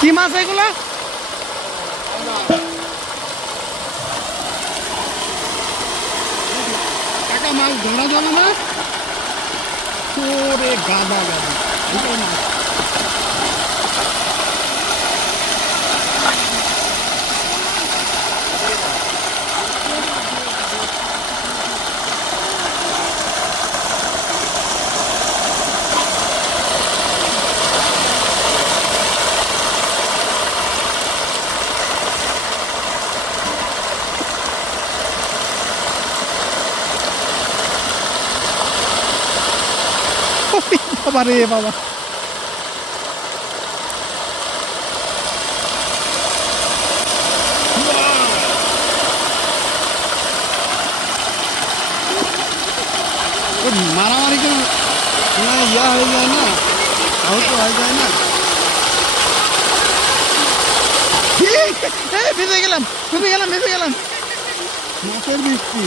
কি মাছ এগুলো? একটা মাছ ধরা যাবে না গাদা গাদা। এটাই মাছ। বাবা। রে বাবা মারামারি করে না ইয়া হয়ে যায় না আহত হয়ে যায় না। ভেসে গেলাম ভেসে গেলাম ভেসে গেলাম। মাছের বৃষ্টি।